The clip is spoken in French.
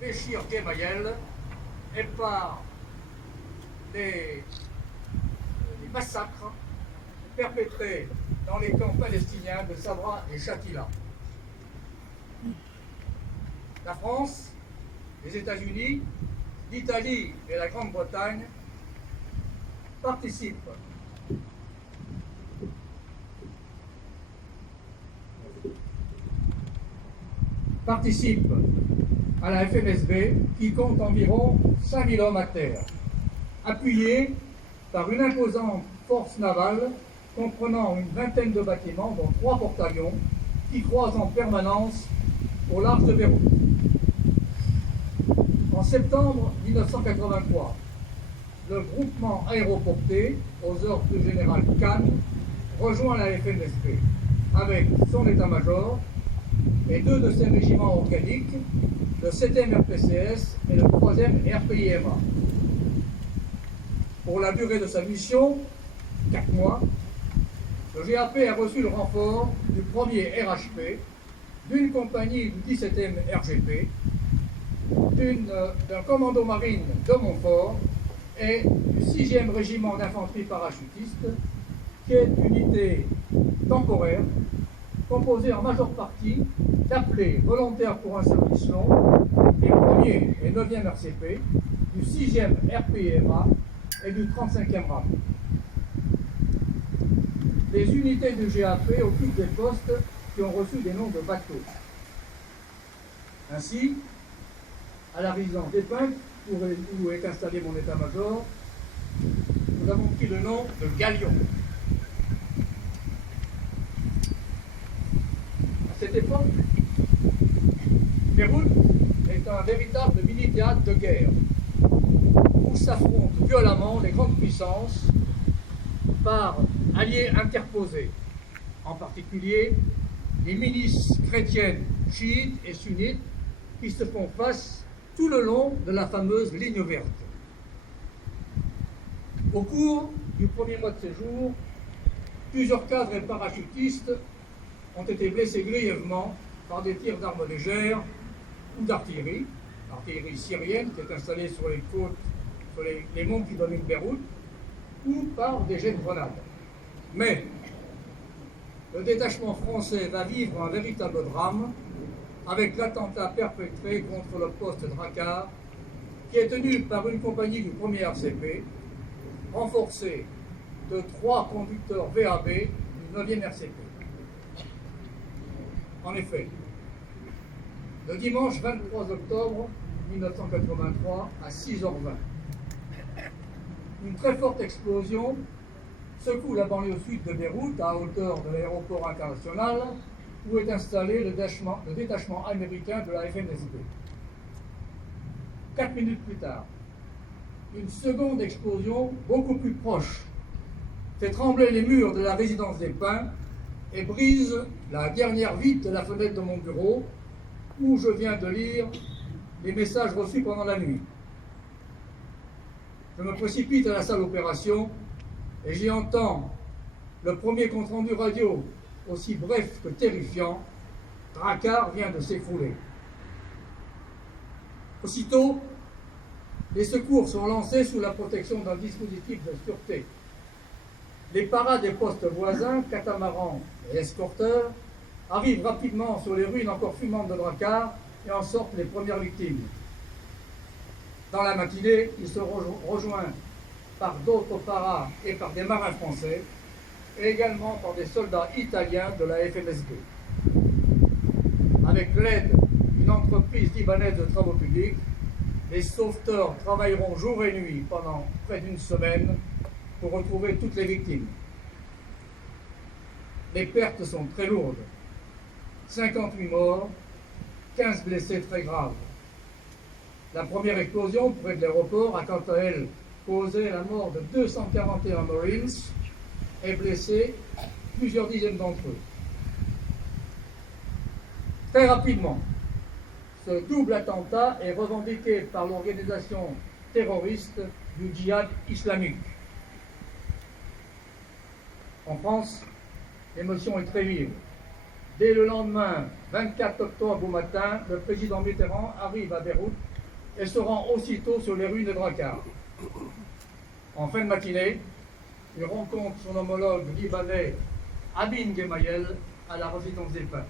Béchir Gemayel et par les massacres perpétrés dans les camps palestiniens de Sabra et Shatila. La France, les États-Unis, l'Italie et la Grande-Bretagne participent à la FNSB qui compte environ 5000 hommes à terre, appuyés par une imposante force navale comprenant une vingtaine de bâtiments, dont 3 porte-avions, qui croisent en permanence au large de Beyrouth. En septembre 1983, le groupement aéroporté, aux ordres du général Khan, rejoint la FNSB avec son état-major et 2 de ses régiments organiques, le 7e RPCS et le 3e RPIMA. Pour la durée de sa mission, 4 mois, le GAP a reçu le renfort du 1er RHP, d'une compagnie du 17e RGP, d'un commando marine de Montfort et du 6e régiment d'infanterie parachutiste, qui est une unité temporaire composée en majeure partie d'appelés volontaires pour un service long, des 1er et 9e RCP, du 6e RPIMA et du 35e RAM. Les unités du GAP occupent des postes qui ont reçu des noms de bateaux. Ainsi, à la résidence des Pins, où est installé mon état-major, nous avons pris le nom de Galion. À cette époque, Beyrouth est un véritable mini-théâtre de guerre, où s'affrontent violemment les grandes puissances par alliés interposés, en particulier les milices chrétiennes chiites et sunnites qui se font face tout le long de la fameuse ligne verte. Au cours du premier mois de séjour, plusieurs cadres et parachutistes ont été blessés grièvement par des tirs d'armes légères ou d'artillerie, l'artillerie syrienne qui est installée sur les côtes, sur les monts qui dominent Beyrouth, ou par des jets de grenades. Mais le détachement français va vivre un véritable drame avec l'attentat perpétré contre le poste Drakkar, qui est tenu par une compagnie du 1er RCP, renforcée de 3 conducteurs VAB du 9e RCP. En effet, le dimanche 23 octobre 1983 à 6h20, une très forte explosion secoue la banlieue sud de Beyrouth à hauteur de l'aéroport international où est installé le détachement américain de la FNSB. 4 minutes plus tard, une seconde explosion beaucoup plus proche fait trembler les murs de la résidence des Pins et brise la dernière vitre de la fenêtre de mon bureau où je viens de lire les messages reçus pendant la nuit. Je me précipite à la salle d'opération et j'y entends le premier compte-rendu radio, aussi bref que terrifiant. Drakkar vient de s'écrouler. Aussitôt, les secours sont lancés sous la protection d'un dispositif de sûreté. Les paras des postes voisins, catamarans et escorteurs, arrivent rapidement sur les ruines encore fumantes de Drakkar et en sortent les premières victimes. Dans la matinée, ils seront rejoints par d'autres paras et par des marins français, et également par des soldats italiens de la FNSB. Avec l'aide d'une entreprise libanaise de travaux publics, les sauveteurs travailleront jour et nuit pendant près d'une semaine pour retrouver toutes les victimes. Les pertes sont très lourdes. 58 morts, 15 blessés très graves. La première explosion près de l'aéroport a quant à elle causé la mort de 241 Marines et blessé plusieurs dizaines d'entre eux. Très rapidement, ce double attentat est revendiqué par l'organisation terroriste du djihad islamique. En France, l'émotion est très vive. Dès le lendemain, 24 octobre au matin, le président Mitterrand arrive à Beyrouth et se rend aussitôt sur les rues de Drakkar. En fin de matinée, il rencontre son homologue libanais Abin Gemayel à la résidence des peintres.